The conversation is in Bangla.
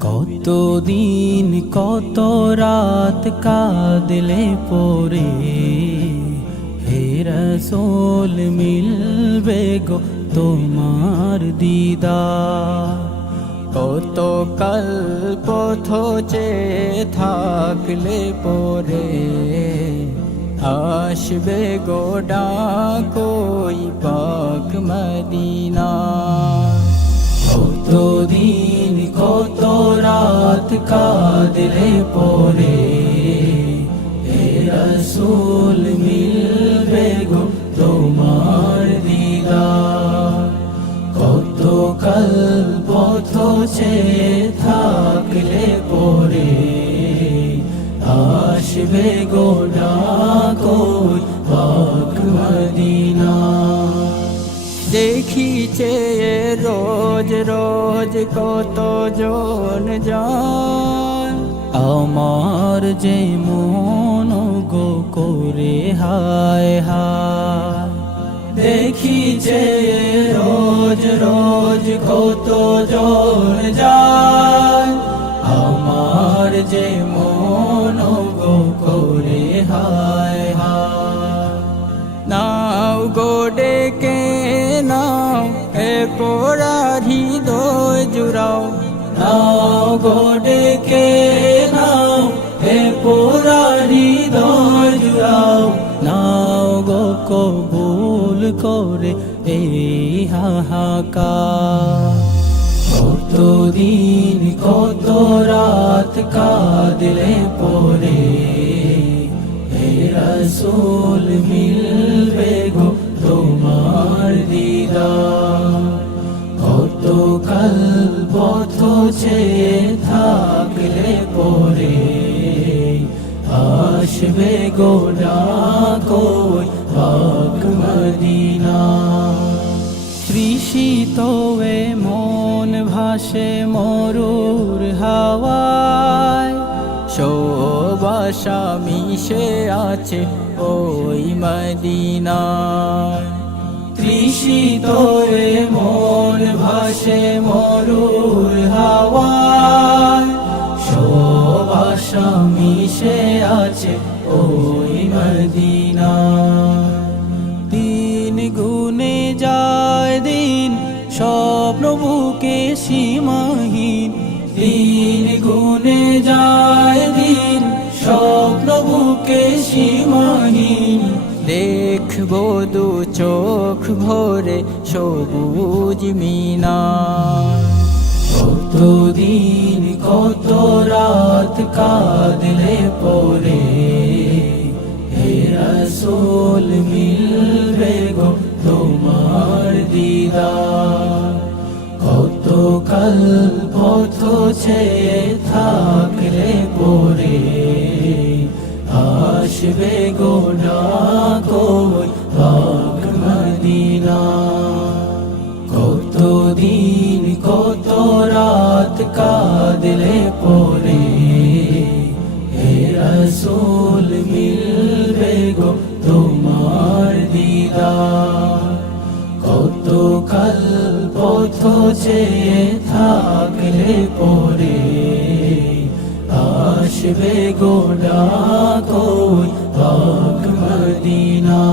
কতদিন কত রাত কাঁদলে পরে, হে রাসূল মিলবে গো তোমার দিদার। কত কল্প থোচে থাকলে পরে, আসবে গো ডাকোই পাক মদিনা। কতদিন কত রাত কাঁদলে পরে, হে রাসূল মিলবে গো তোমার দিদার। কত কল্প থোচে থাকলে পরে, আসবে গো ডাকোই পাক মদিনা। দেখিছে রোজ রোজ কত জন যায়, আমার যে মন গো করে হায় হায়। দেখিছে রোজ রোজ কত জন যায়, আমার যে মন গো করে হায় হায়। নাও গো ডেকে নাও, এ পোড়া হৃদয় জুড়াও। নাও গো ডেকে নাও, এ পোড়া হৃদয় জুড়াও। নাও গো কবুল করে এই হাহাকার। কতদিন কত রাত কাঁদলে পরে, হে রাসূল মিলবে গো তোমার দিদার। কত কল্প থোচে থাকলে পরে, আসবে গো ডাকোই পাক মদিনা। তৃষিত এ মন ভাসে মরুর হাওয়ায়, শোবাসা মিশে আছে ওই মদিনায়। তৃষিত এ মন ভাসে মরুর হাওয়ায়, শোবাসা মিশে আছে ওই মদিনায়। দিন গুনে যায় দিন, স্বপ্ন বুকে সীমাহীন। দিন গুনে যায় দিন, স্বপ্ন বুকে সীমাহীন। দেখবো দু চোখ ভরে সবুজ মিনার। কতদিন কত রাত কাঁদলে পরে, হে রাসূল মিলবে গো তোমার দিদার। কত কল্প থোচে থাকলে পরে, আসবে গো ডাকোই পাক মদিনা। কতদিন কত রাত কাঁদলে পরে, হে রাসূল মিলবে গো তোমার দিদার। কত কল্প থোচে থাকলে পরে, আসবে গো ডাকোই পাক মদিনা।